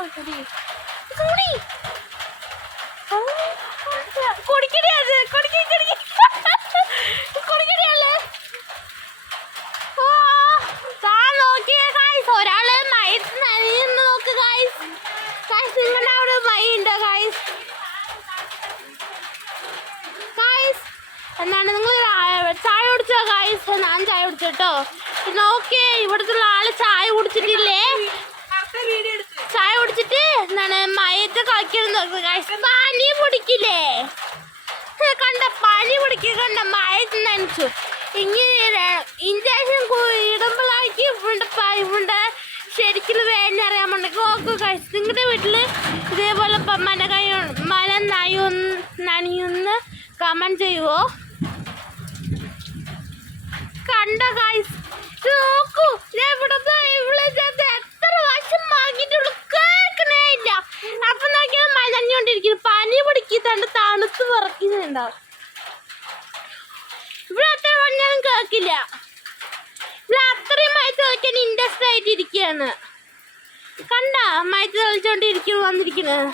കുടിക്കടി അത് കുടിക്കടിയല്ലേ. നോക്കിയേ ഗായ്സ്, ഒരാള് മയത്ത് നനയുന്നു നോക്ക് ഗായ്സ്. നിങ്ങളുടെ അവിടെ മൈ ഉണ്ടോ ഗായ്സ്? എന്താണ് നിങ്ങൾ ചായ കുടിച്ചോ ഗായ്സ്? ഞാൻ ചായ കുടിച്ചോട്ടോ. നോക്കിയേ ഇവിടുത്തെ ആള് ചായ കുടിച്ചിട്ടില്ലേ? ചായ കുടിച്ചിട്ട് എന്താണ് മയത്ത് കളിക്കണം ഗായ്സ്. പനി പിടിക്കില്ലേ? കണ്ട പനി പിടിക്കുക, കണ്ട മയത്ത് നനച്ചു. ഇങ്ങനെ ഇഞ്ചക്ഷൻ ഇടുമ്പോഴാക്കി ഇവിടെ ശരിക്കും വേദന അറിയാൻ വേണ്ടെങ്കിൽ നോക്കൂ ഗായ്സ്. നിങ്ങളുടെ വീട്ടില് ഇതേപോലെ മല നനയുന്ന് കമന്റ് ചെയ്യുവോ? കണ്ട ഗായ്സ് നോക്കൂ, ഇവിടെ എത്ര വർഷം വാങ്ങിയിട്ടുള്ളൂ കേൾക്കണേ ഇല്ല. അപ്പൊ നോക്കിയാൽ മഴ നനഞ്ഞോണ്ടിരിക്കുന്നു. പനി പിടിക്കുന്നുണ്ട്, തണുത്ത് വിറക്കുന്നുണ്ടാവും. ഇവിടെ അത്ര പറഞ്ഞാലും കേൾക്കില്ല. ഇവിടെ അത്രയും മയത്ത് കളിക്കാൻ ഇൻട്രസ്റ്റ് ആയിട്ട് ഇരിക്കുകയാണ്. കണ്ട മയത്ത് കളിച്ചോണ്ടിരിക്കുന്നു വന്നിരിക്കുന്നത്.